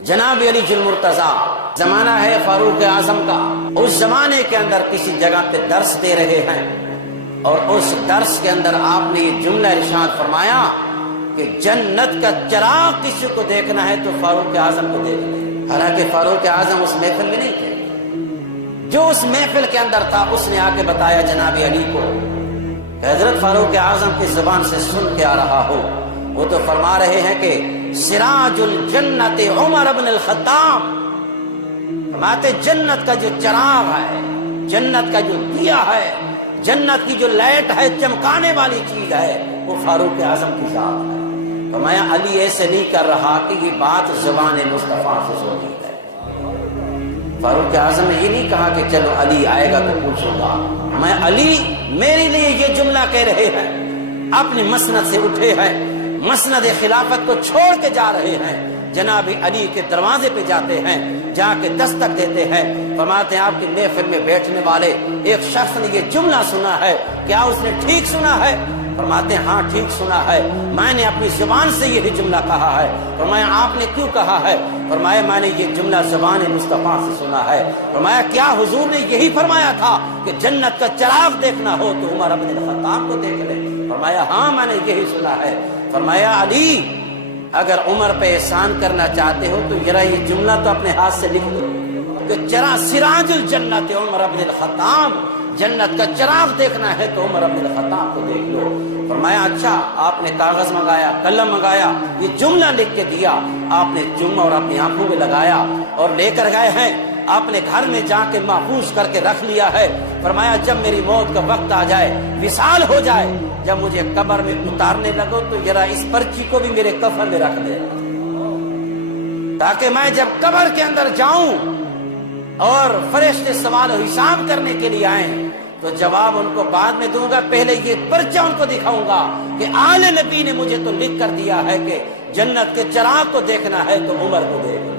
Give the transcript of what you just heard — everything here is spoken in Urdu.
جناب علی المرتضیٰ، زمانہ ہے فاروق اعظم کا، اس زمانے کے اندر کسی جگہ پہ درس دے رہے ہیں اور اس درس کے اندر آپ نے یہ جملہ ارشاد فرمایا کہ جنت کا چراغ کسی کو دیکھنا ہے تو فاروق اعظم کو دیکھ لے۔ حالانکہ فاروق اعظم اس محفل میں نہیں تھے، جو اس محفل کے اندر تھا اس نے آ کے بتایا جناب علی کو کہ حضرت فاروق اعظم کی زبان سے سن کے آ رہا ہو، وہ تو فرما رہے ہیں کہ سراج الجنت عمر بن الخطاب، فرماتے جنت کا جو چراغ ہے، جنت کا جو دیا ہے، جنت کی جو لائٹ ہے، چمکانے والی چیز ہے، وہ فاروق اعظم کی ذات ہے۔ فرمایا علی ایسے نہیں کر رہا کہ یہ بات زبان مصطفیٰ سے سنی ہے۔ فاروق اعظم نے یہ نہیں کہا کہ چلو علی آئے گا تو پوچھوں گا، میں علی میرے لیے یہ جملہ کہہ رہے ہیں، اپنی مسند سے اٹھے ہیں، مسند خلافت کو چھوڑ کے جا رہے ہیں، جناب علی کے دروازے پہ جاتے ہیں، جا کے دستک دیتے ہیں، فرماتے ہیں آپ کی محفل میں بیٹھنے والے ایک شخص نے یہ جملہ سنا ہے، کیا اس نے ٹھیک سنا ہے؟ فرماتے ہیں ہاں ٹھیک سنا ہے، میں نے اپنی زبان سے یہی جملہ کہا ہے۔ فرمایا آپ نے کیوں کہا ہے؟ فرمایا میں نے یہ جملہ زبان مصطفیٰ سے سنا ہے۔ فرمایا کیا حضور نے یہی فرمایا تھا کہ جنت کا چراغ دیکھنا ہو تو عمر بن الخطاب کو دیکھ لے؟ فرمایا ہاں میں نے یہی سنا ہے۔ فرمایا علی اگر عمر پہ احسان کرنا چاہتے ہو تو ذرا یہ جملہ تو اپنے ہاتھ سے لکھ دو کہ سراج الجنت عمر بن الخطاب، جنت کا چراغ دیکھنا ہے تو عمر بن الخطاب کو دیکھ لو۔ فرمایا اچھا، آپ نے کاغذ منگایا، قلم منگایا، یہ جملہ لکھ کے دیا، آپ نے جملہ اور اپنی آنکھوں میں لگایا اور لے کر گئے ہیں، آپ نے گھر میں جا کے محفوظ کر کے رکھ لیا ہے۔ فرمایا جب میری موت کا وقت آ جائے، وصال ہو جائے، جب مجھے قبر میں اتارنے لگو تو ذرا اس پرچی کو بھی میرے کفن میں رکھ دے، تاکہ میں جب قبر کے اندر جاؤں اور فرشتے سوال و حساب کرنے کے لیے آئیں تو جواب ان کو بعد میں دوں گا، پہلے یہ پرچہ ان کو دکھاؤں گا کہ آل نبی نے مجھے تو لکھ کر دیا ہے کہ جنت کے چراغ کو دیکھنا ہے تو عمر کو دیکھ۔